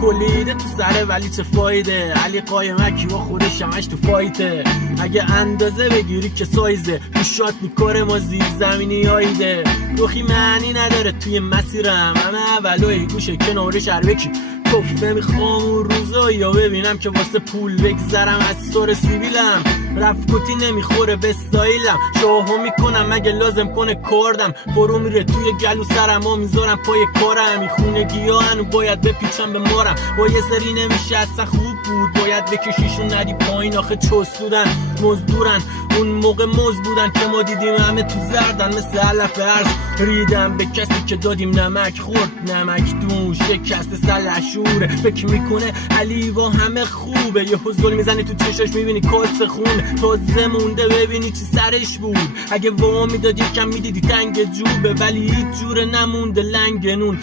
کلیده تو سره ولی چه فایده، علی قایمکی و خودش همش تو فایته. اگه اندازه بگیری که سایزه، تو شات میکره ما زیر زمینی هایده. روخی معنی نداره توی مسیرم، همه اولوی گوشه کنار شربکی کفه میخوام اون روزا یا ببینم که واسه پول بگذرم از سر سیبیلم. رفت کتی نمیخوره به استایلم، شاهو میکنم اگه لازم کنه کردم. برو میره توی گلو سرم ها میذارم پای کارم. این خونگی ها هنو باید بپیچم به مارم، با یه سری نمیشه اصلا خوب بود باید بکشیشون ندی پایین. آخه چستودن مزدورن، اون موقع مز بودن که ما دیدیم همه تو زردن مثل علف ارز. ریدم به کسی که دادیم نمک خورد، نمک دون شکست سلحشوره. فکر میکنه علی با همه خوبه، یه حضول میزنی تو چشاش میبینی کاس خونه. تازه مونده ببینی چی سرش بود، اگه وا میداد یکم میدیدی تنگ جوبه، ولی هیچ جوره نمونده لنگ نون.